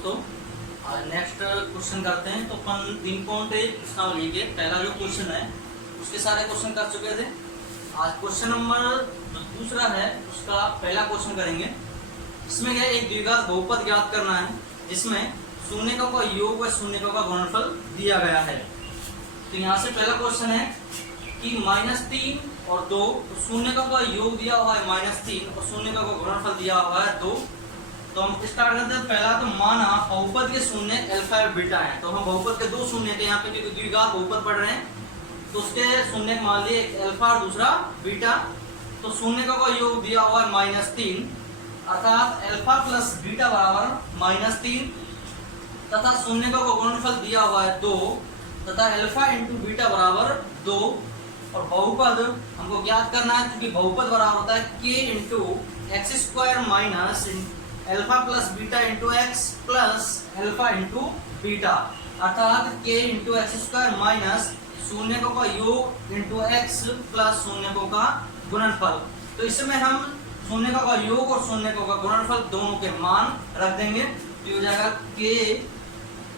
दोस्तों, आज next question करते हैं। तो अपन दिन काउंटेज प्रश्नावली के पहला जो क्वेश्चन है उसके सारे क्वेश्चन कर चुके थे। आज क्वेश्चन नंबर जो दूसरा है उसका पहला क्वेश्चन करेंगे। इसमें क्या एक द्विघात बहुपद ज्ञात करना है जिसमें शून्यकों का योग व शून्यकों का गुणनफल दिया गया है। तो यहाँ से पहला क्वेश्चन है कि -3 और 2, तो शून्यकों का योग दिया हुआ है -3 और शून्यकों का गुणनफल दिया हुआ है 2। तो हम स्टार्ट करते हैं। पहला तो माना बहुपद के शून्य अल्फा और बीटा है, तो हम बहुपद के दो शून्य थे यहाँ पे क्योंकि द्विघात बहुपद पढ़ रहे हैं, तो उसके शून्य मान लिए एक अल्फा और दूसरा बीटा। तो शून्यकों का योग दिया हुआ है -3 अर्थात अल्फा प्लस बीटा बराबर -3 तथा शून्यकों का गुणनफल दिया हुआ है 2 तथा अल्फा इंटू बीटा बराबर 2। और बहुपद हमको ज्ञात करना है क्योंकि बहुपद बराबर होता है k into x square minus alpha plus beta into x plus alpha into beta अर्थात k into x square minus शून्यकों का योग इंटू एक्स प्लस शून्यकों का गुणनफल। तो इसमें हम शून्यकों का योग और शून्यकों का गुणनफल दोनों के मान रख देंगे। तो हो जाएगा k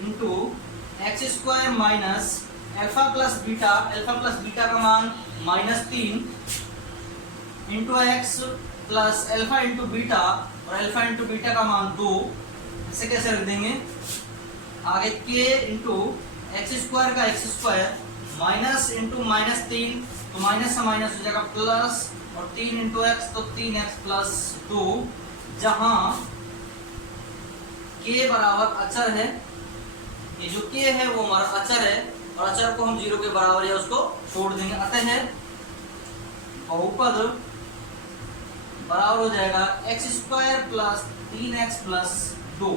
into x square minus alpha plus beta का मान -3 into x plus alpha into beta और अल्फा इंटू बीटा का मान 2। इसे कैसे रख देंगे आगे k इंटू एक्स स्क्वायर का एक्स स्क्वायर माइनस इंटू -3 तो माइनस से माइनस हो जाएगा प्लस और 3 इंटू एक्स तो 3x प्लस 2 जहां k बराबर अचर है। ये जो k है वो हमारा अचर है और अचर को हम 0 के बराबर या उसको छोड़ देंगे। अतः है बहुपद बराबर हो जाएगा x square plus 3x plus 2।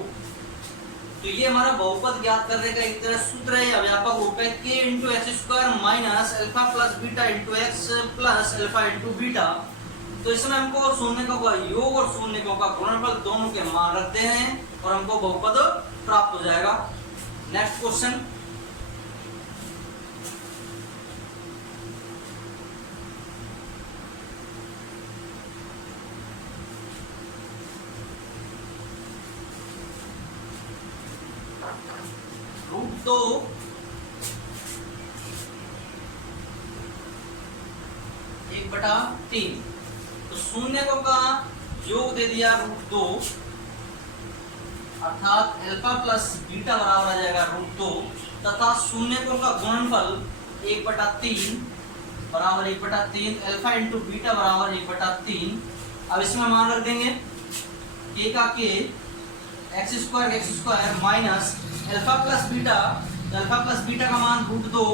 तो ये हमारा बहुपद ज्ञात करने का एक तरह सूत्र है या व्यापक रूप है k into x square minus alpha plus beta into x plus alpha into beta. तो इसमें हमको शून्यकों का योग और शून्यकों का गुणनफल दोनों के मान रखते हैं और हमको बहुपद प्राप्त हो जाएगा। Next question, √2 1/3। तो शून्यकों का योग दे दिया √2 अर्थात अल्फा प्लस बीटा बराबर आ जाएगा √2 तथा शून्यकों का गुणनफल 1/3 बराबर 1/3 अल्फा इंटू बीटा बराबर 1/3। अब इसमें मान रख देंगे k का k x square minus alpha plus beta का मान √2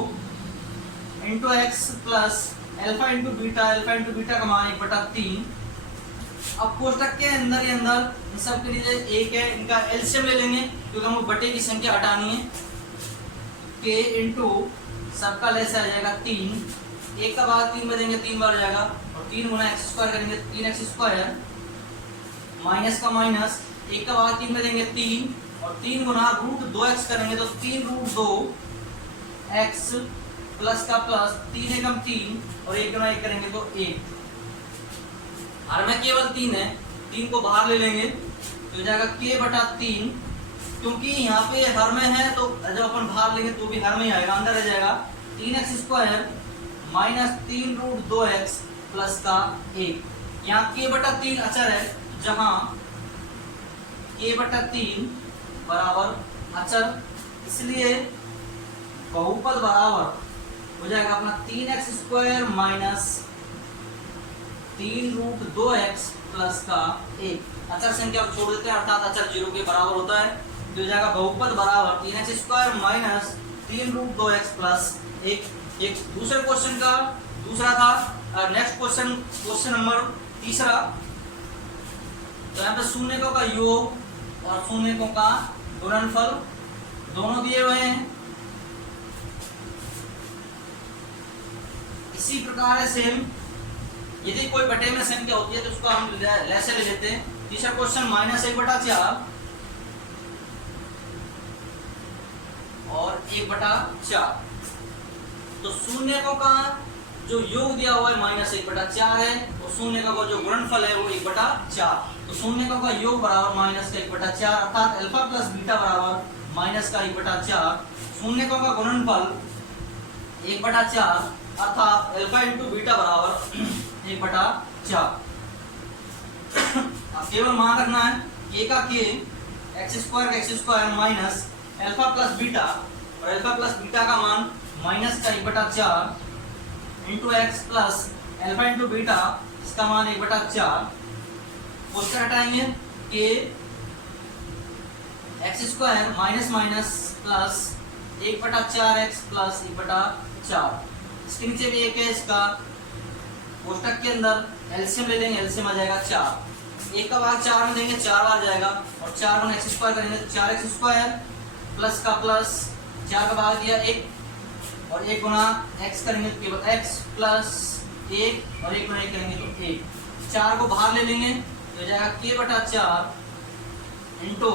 into x plus alpha into beta का मान 1/3। अब कोष्टक के अंदर ही अंदर इन सब के लिए एक है, इनका एलसीएम ले लेंगे क्योंकि हमको बटे की संख्या हटानी है। k इंटू सबका लेस आ जाएगा 3, एक का भाग 3 में देंगे 3 बार हो जाएगा और 3 गुना एक्स स्क्वायर करेंगे 3x स्क्वायर माइनस का माइनस एक का भाग 3 में देंगे 3 और 3 गुना √2x करेंगे तो 3√2x प्लस का प्लस 3 एकम 3 और 1 गुना 1 करेंगे तो 1। हर में केवल 3 है, 3 को बाहर ले लेंगे तो हो जाएगा k/3 क्योंकि यहाँ पे हर में है तो जब अपन बाहर लेंगे तो भी हर में ही आएगा, अंदर रह जाएगा 3x square minus 3√2x plus का 1। यहाँ k/3 अचर है जहां k/3 बराबर अचर, इसलिए बहुपद बराबर हो जाएगा अपना 3x square minus 3√2x plus का 1। अचर संख्या छोड़ देते हैं अर्थात अचर 0 के बराबर होता है। तो हो जाएगा बहुपद बराबर 3x square minus 3√2x plus 1। एक दूसरे क्वेश्चन का दूसरा था। नेक्स्ट क्वेश्चन नंबर तीसरा। तो यहाँ पे शून्यकों का योग और शून्यकों का गुणनफल दोनों दिए हुए हैं। इसी प्रकार है सेम, यदि कोई बटे में संख्या होती है तो उसको हम ऐसे ले लेते हैं। तीसरा क्वेश्चन -1/4 और 1/4। तो शून्यकों का जो योग दिया हुआ है -1/4 है, और शून्य का जो गुणनफल है वो 1/4। तो शून्य का योग बराबर -1/4, अर्थात अल्फा प्लस बीटा बराबर -1/4। शून्य का गुणनफल 1/4, अर्थात अल्फा इंटू बीटा बराबर 1/4। अब केवल मान रखना है k का k x² minus alpha plus beta, और अल्फा प्लस बीटा का मान -1/4 into x plus alpha into beta, इसका मान 1/4। उसका हटाएंगे k x² minus minus plus 1/4x plus 1/4। इसके नीचे भी एक है, इसका कोष्टक के अंदर एलसीएम ले लेंगे, एलसीएम आ जाएगा 4। 1 का भाग 4 में देंगे 4 बार जाएगा, और 4 गुना x² करेंगे तो 4x² प्लस का प्लस 4 का भाग दिया 1, और 1 गुना x करेंगे तो केवल x प्लस 1, और 1 गुना 1 करेंगे तो 1। 4 को बाहर ले लेंगे तो जाएगा k/4 into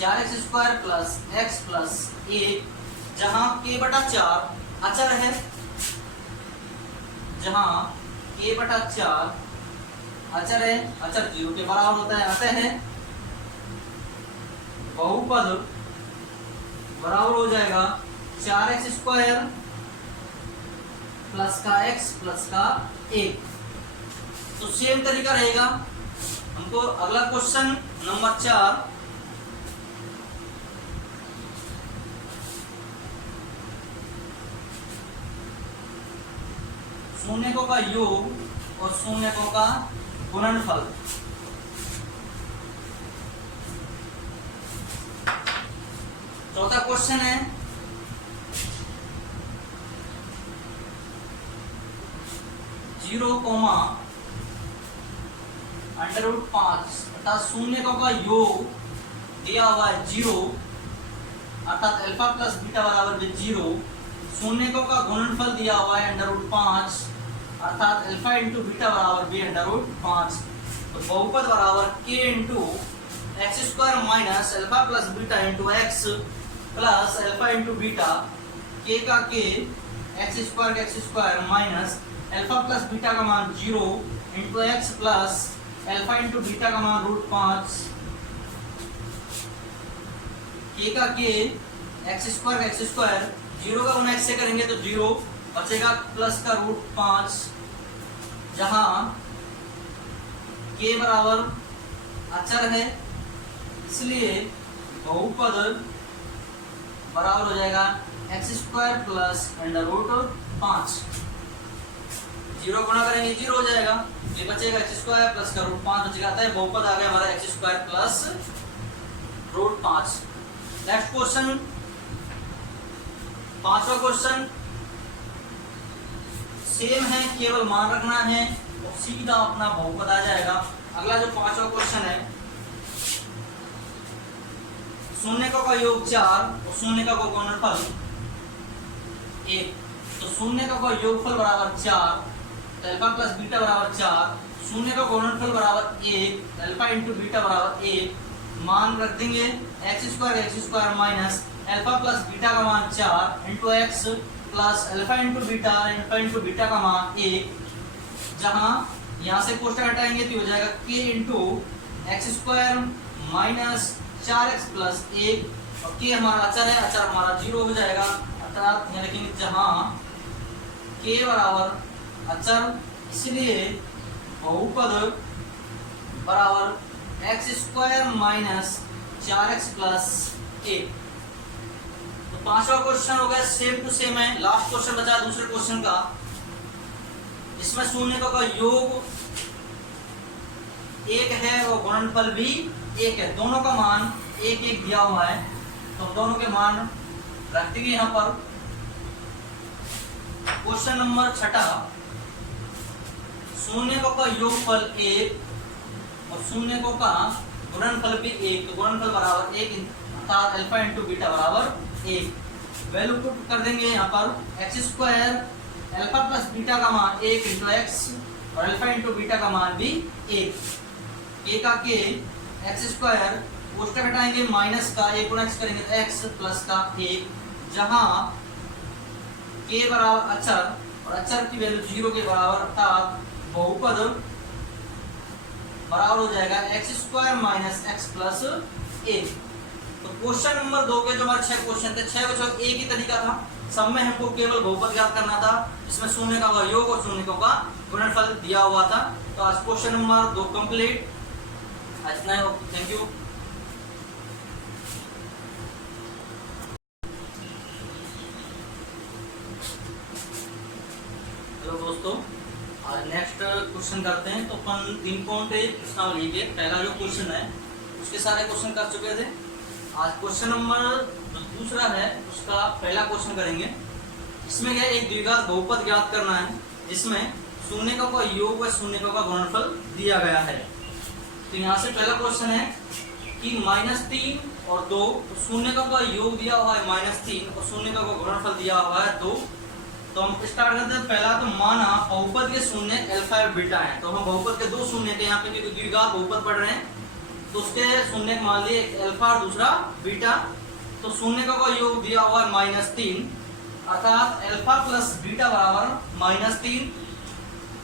4x² plus x plus 1, जहां k/4 अचर है, जहां k/4 अचर है, अचर 0 के बराबर होता है, अतः बहुपद बराबर हो जाएगा 4x² प्लस का x प्लस का 1। तो सेम तरीका रहेगा। हमको अगला क्वेश्चन नंबर 4, शून्यकों का योग और शून्यकों का गुणनफल। चौथा क्वेश्चन है 0, √5, अर्थात शून्यकों का योग दिया हुआ है 0, अर्थात अल्फा प्लस बीटा बराबर भी 0। शून्यकों का गुणनफल दिया हुआ है √5, अर्थात अल्फा इंटू बीटा बराबर भी √5। तो बहुपद बराबर k into x² minus alpha plus beta into x plus alpha into beta, k का k x² minus alpha plus beta का मान 0 into x plus alpha into beta का मान √5, k का k x², 0 का गुना x से करेंगे तो 0 बचेगा प्लस का √5, जहां k बराबर अचर है, इसलिए बहुपद बराबर हो जाएगा x² प्लस √5। 0 गुणा करेंगे 0 हो जाएगा, ये बचेगा x² प्लस का √5 बचेगा, अतः बहुपद आ गया हमारा x² प्लस √5। नेक्स्ट क्वेश्चन, पांचवा क्वेश्चन सेम है, केवल मान रखना है और सीधा अपना बहुपद आ जाएगा। अगला जो पांचवा क्वेश्चन है, शून्यकों का योग 4 और शून्यकों का गुणनफल 1। तो शून्यकों का योगफल बराबर 4, तो अल्फा प्लस बीटा बराबर 4, शून्य का गुणनफल बराबर 1, अल्फा इंटू बीटा बराबर 1। मान रख देंगे x² minus alpha plus beta का मान 4 into x plus alpha into beta का मान 1, जहां यहां से कोष्टक हटाएंगे तो हो जाएगा k into x² minus 4x plus 1, और k हमारा अचर है, अचर हमारा 0 हो जाएगा, अर्थात यहाँ लिखेंगे जहां k बराबर अचर, इसलिए बहुपद बराबर x² माइनस 4x प्लस 1। तो पांचवा क्वेश्चन हो गया, सेम टू सेम है। लास्ट क्वेश्चन बचा दूसरे क्वेश्चन का, इसमें शून्यकों का योग 1 है और गुणनफल भी 1 है, दोनों का मान 1 दिया हुआ है, तो दोनों के मान रख देंगे यहाँ पर। क्वेश्चन नंबर 6, शून्यकों का योगफल 1 और शून्यकों का गुणनफल भी 1, तो गुणनफल बराबर 1, अर्थात अल्फा इंटू बीटा बराबर 1। वैल्यू पुट कर देंगे यहाँ पर x² अल्फा प्लस बीटा का मान 1 इंटू एक्स और अल्फा इंटू बीटा का मान भी 1। k का k x² कोष्टक हटाएंगे माइनस का 1 गुना x करेंगे तो x प्लस का 1, जहां k बराबर अचर और अचर की वैल्यू 0 के बराबर, अर्थात बहुपद बराबर हो जाएगा x² माइनस x प्लस ए। तो क्वेश्चन नंबर 2 के जो हमारे 6 क्वेश्चन थे, 6 बच्चों एक ही तरीका था, सब में हमको केवल बहुपद ज्ञात करना था, इसमें शून्यकों का योग और शून्यकों का गुणनफल दिया हुआ था। तो आज क्वेश्चन नंबर 2 कंप्लीट। इतना है, थैंक यू। हेलो दोस्तों, आज नेक्स्ट क्वेश्चन करते हैं। तो अपन 3 पॉइंट प्रश्नावली के पहला जो क्वेश्चन है उसके सारे क्वेश्चन कर चुके थे। आज क्वेश्चन नंबर जो दूसरा है उसका पहला क्वेश्चन करेंगे। इसमें क्या, एक द्विघात बहुपद ज्ञात करना है जिसमें शून्यकों का योग व शून्यकों का गुणनफल दिया गया है। तो यहाँ से पहला क्वेश्चन है कि -3 और 2, तो शून्यकों का योग दिया हुआ है -3 और शून्यकों का गुणनफल दिया हुआ है 2। तो हम स्टार्ट करते हैं। पहला तो माना बहुपद के शून्य अल्फा और बीटा है, तो हम बहुपद के 2 शून्य के यहाँ पे क्योंकि द्विघात बहुपद पढ़ रहे हैं तो उसके शून्य मान लिए, एक अल्फा और दूसरा बीटा। तो शून्यकों का योग दिया हुआ है -3, अर्थात अल्फा प्लस बीटा बराबर -3,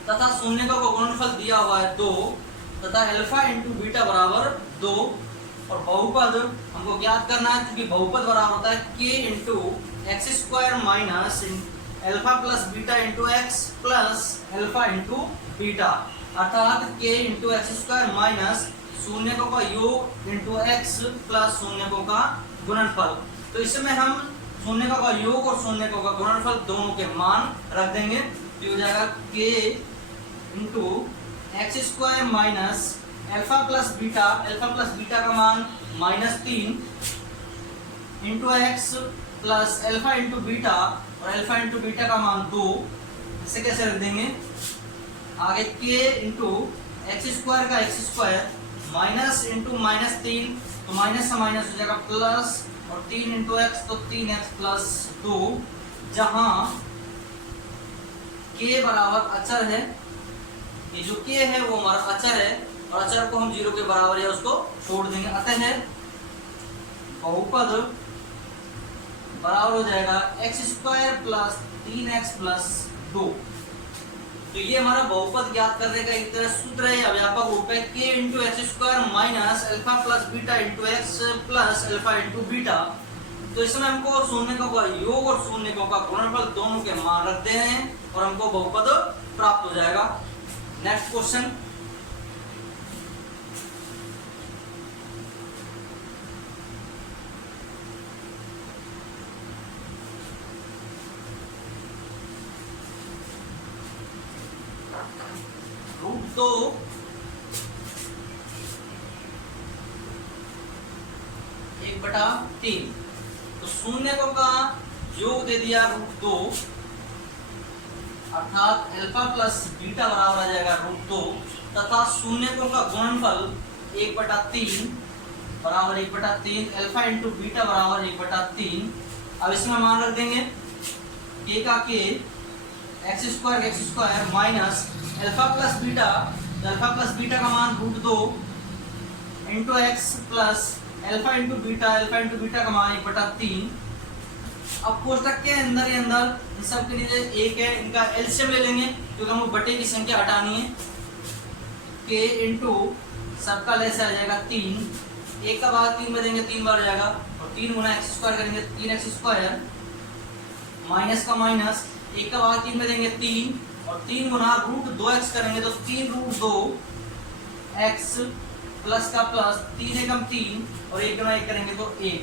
तथा शून्यकों का गुणनफल दिया हुआ है 2, तथा अल्फा इंटू बीटा बराबर 2। और बहुपद हमको ज्ञात करना है क्योंकि बहुपद बराबर होता है k into x² minus alpha plus beta into x plus alpha into beta, अर्थात k इंटू x² माइनस शून्यकों का योग इंटू x प्लस शून्यकों का गुणनफल। तो इसमें हम शून्यकों का योग और शून्यकों का गुणनफल दोनों के मान रख देंगे। तो हो जाएगा k into x² minus alpha plus beta का मान -3 into x plus alpha into beta, और अल्फा इंटू बीटा का मान 2। इसे कैसे रख देंगे, आगे k इंटू x² का x² माइनस इंटू -3, तो माइनस से माइनस हो जाएगा प्लस, और 3 इंटू x तो 3x प्लस 2, जहां k बराबर अचर है। ये जो k है वो हमारा अचर है और अचर को हम 0 के बराबर या उसको छोड़ देंगे। अतः बहुपद बराबर हो जाएगा x² प्लस 3x प्लस 2। तो ये हमारा बहुपद ज्ञात करने का एक तरह सूत्र है या व्यापक रूप है, k into x² minus alpha plus beta into x plus alpha into beta. तो इसमें हमको शून्यकों का योग और शून्यकों का गुणनफल दोनों के मान रख देने हैं और हमको बहुपद प्राप्त हो जाएगा। नेक्स्ट क्वेश्चन, तो 1/3, तो शून्यकों का योग दे दिया √2, अर्थात अल्फा प्लस बीटा बराबर आ जाएगा √2, तथा शून्यकों का गुणनफल 1/3 बराबर 1/3, अल्फा इंटू बीटा बराबर 1/3। अब इसमें मान रख देंगे k का k, x² minus alpha plus beta का मान √2 into x plus alpha into beta का मान 1/3। अब कोष्टक के अंदर ही अंदर इन सब के लिए एक है, इनका एलसीएम ले लेंगे क्योंकि हमको बटे की संख्या हटानी है। k इंटू सबका लेस आ जाएगा 3, 1 का भाग 3 में देंगे 3 बार हो जाएगा, और 3 गुना x² करेंगे 3x² माइनस का माइनस, 1 का भाग 3 में देंगे 3, और 3 गुना √2x करेंगे तो 3 √2x प्लस का प्लस, 3 एकम 3 और 1 गुना 1 करेंगे तो 1।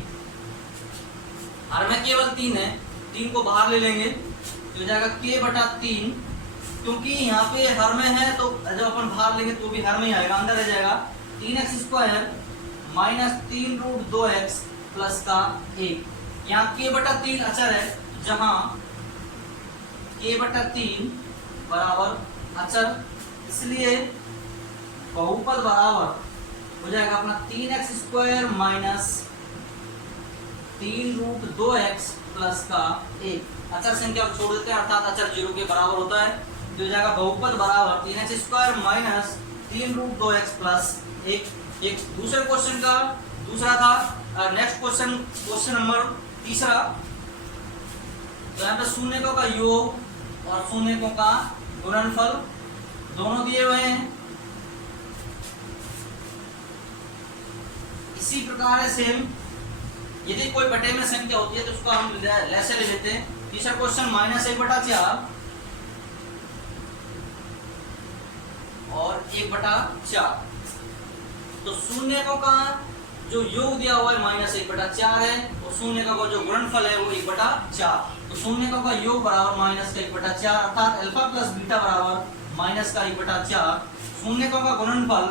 हर में केवल 3 है, 3 को बाहर ले लेंगे तो हो जाएगा k/3, क्योंकि यहाँ पे हर में है तो जब अपन बाहर लेंगे तो भी हर में ही आएगा, अंदर रह जाएगा 3x² माइनस 3 √2x प्लस का 1। यहाँ k/3 अचर है, जहां k/3 बराबर अचर, इसलिए बहुपद बराबर हो जाएगा अपना 3x² माइनस 3 √2x प्लस का 1। अचर संख्या को छोड़ देते हैं, अर्थात अचर 0 के बराबर होता है। तो हो जाएगा बहुपद बराबर 3x² माइनस 3 √2x प्लस 1। एक दूसरे क्वेश्चन का दूसरा था। नेक्स्ट क्वेश्चन नंबर तीसरा। तो यहाँ पे शून्यकों का योग और शून्यकों का गुणनफल दोनों दिए हुए हैं। इसी प्रकार है सेम, यदि कोई बटे में संख्या होती है तो उसको हम ऐसे ले लेते हैं। तीसरा क्वेश्चन -1/4 और 1/4, तो शून्यकों का जो योग दिया हुआ है -1/4 है और शून्यकों का जो गुणनफल है वो 1/4। तो शून्यकों का योग बराबर -1/4 अर्थात अल्फा प्लस बीटा बराबर -1/4। शून्यकों का गुणनफल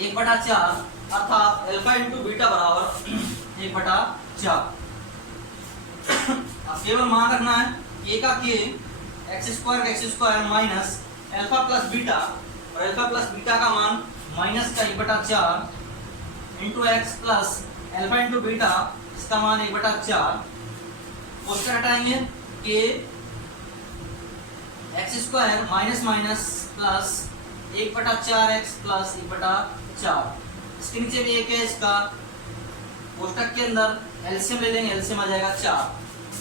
1/4 अर्थात अल्फा इंटू बीटा बराबर 1/4। अब केवल मान रखना है a का k x² minus alpha plus beta, और अल्फा प्लस बीटा का मान -1/4 into x plus alpha into beta, इसका मान 1/4। कोष्टक हटाएंगे k x² minus minus plus 1/4x plus 1/4, इसके नीचे भी एक है इसका। कोष्टक के अंदर एलसीएम ले लेंगे, एलसीएम आ जाएगा 4,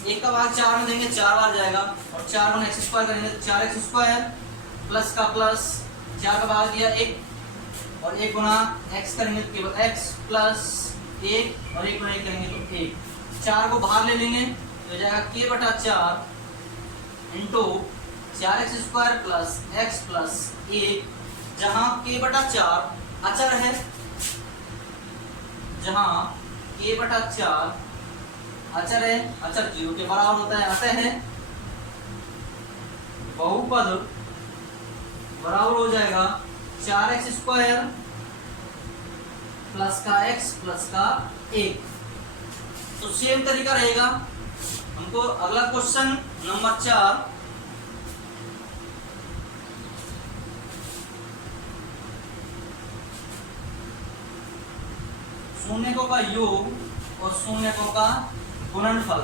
1 का भाग 4 में देंगे 4 बार जाएगा, और 4 गुना x² करेंगे तो 4x² प्लस का प्लस 4 का भाग दिया 1, और 1 गुना x करेंगे तो केवल x प्लस 1, और 1 गुना 1 करेंगे तो 1। 4 को बाहर ले लेंगे तो हो जाएगा k/4 into 4x² plus x plus 1, जहाँ k/4 अचर है, जहाँ k/4 अचर है, अचर 0 के बराबर होता है, अतः है बहुपद बराबर हो जाएगा 4x² प्लस का x प्लस का 1। तो सेम तरीका रहेगा। हमको अगला क्वेश्चन नंबर 4, शून्यकों का योग और शून्यकों का गुणनफल।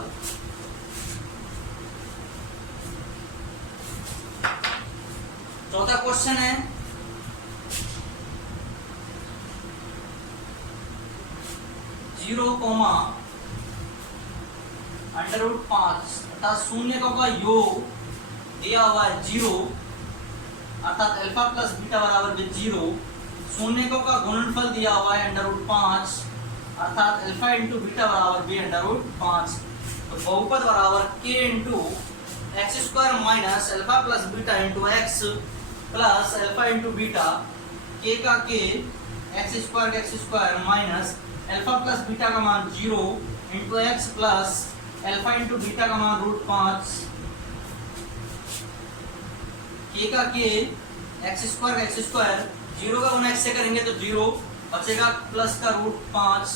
चौथा क्वेश्चन है 0, √5 अर्थात शून्यकों का योग दिया हुआ है 0 अर्थात अल्फा प्लस बीटा बराबर भी 0। शून्यकों का गुणनफल दिया हुआ है √5 अर्थात अल्फा इंटू बीटा बराबर भी √5। तो बहुपद बराबर k into x² minus alpha plus beta into x plus alpha into beta, k का k x² minus alpha plus beta का मान 0 into x plus alpha into beta का मान √5, k का k x² 0 का गुना x से करेंगे तो 0 बचेगा प्लस का √5,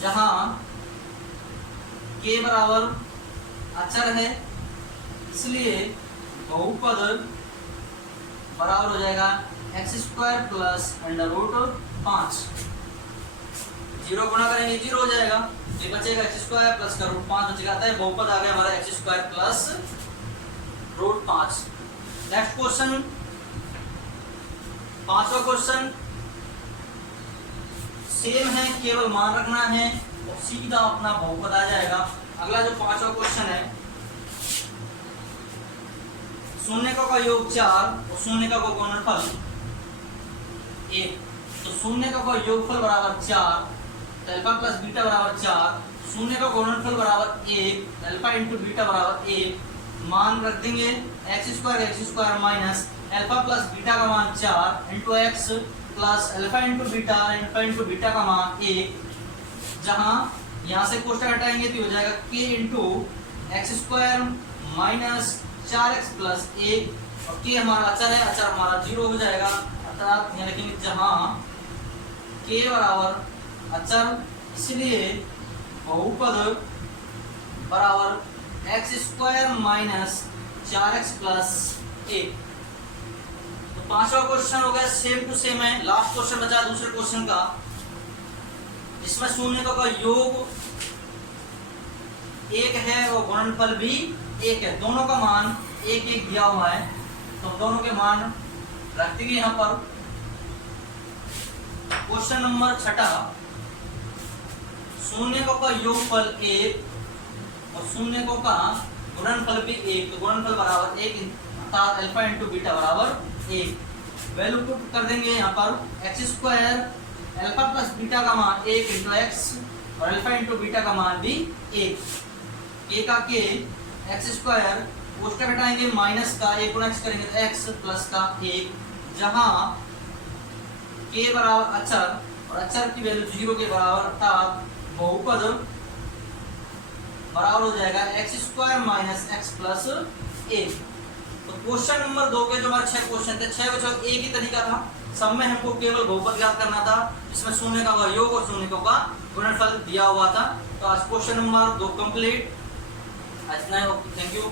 जहां k बराबर अचर है, इसलिए बहुपद बराबर हो जाएगा x² प्लस √5। 0 गुणा करेंगे 0 हो जाएगा, ये बचेगा x² प्लस का √5 बचेगा, अतः बहुपद आ गया हमारा x² प्लस √5। नेक्स्ट क्वेश्चन, पांचवा क्वेश्चन सेम है, केवल मान रखना है और सीधा अपना बहुपद आ जाएगा। अगला जो पांचवा क्वेश्चन है, शून्यकों का योग 4 और शून्यकों का गुणनफल 1। तो शून्यकों का योगफल बराबर 4, तो अल्फा प्लस बीटा बराबर 4, शून्य का गुणनफल बराबर 1, अल्फा इंटू बीटा बराबर 1। मान रख देंगे x² minus alpha plus beta का मान 4 into x plus alpha into beta का मान 1, जहां यहां से कोष्टक हटाएंगे तो हो जाएगा k into x² minus 4x plus 1, और k हमारा अचर है, अचर हमारा 0 हो जाएगा, अर्थात यहाँ लिखेंगे जहां k बराबर अचर, इसलिए बहुपद बराबर x² माइनस 4x प्लस 1। तो पांचवा क्वेश्चन हो गया सेम टू सेम है। लास्ट क्वेश्चन बचा दूसरे क्वेश्चन का, इसमें शून्यकों का योग 1 है और गुणनफल भी 1 है, दोनों का मान 1 दिया हुआ है, तो दोनों के मान रख देंगे यहाँ पर। क्वेश्चन नंबर 6, शून्यकों का योगफल 1 और शून्यकों का गुणनफल भी 1, तो गुणनफल बराबर 1 अर्थात अल्फा इंटू बीटा बराबर 1। वैल्यू पुट कर देंगे यहाँ पर x square alpha plus beta का मान 1 इंटू एक्स और अल्फा इंटू बीटा का मान भी 1, के का के एक्स स्क्वायर कोष्टक हटाएंगे माइनस का 1 गुणा एक्स करेंगे तो एक्स प्लस का 1, जहां के बराबर अचर और अचर की वैल्यू 0 के बराबर अर्थात बहुपद बराबर हो जाएगा x square minus x plus 1। तो क्वेश्चन नंबर 2 के जो हमारे 6 क्वेश्चन थे 6 बच्चों एक ही तरीका था, सब में हमको केवल बहुपद ज्ञात करना था, इसमें शून्य का योग और शून्य का गुणनफल दिया हुआ था। तो आज question number 2 complete. Thank you.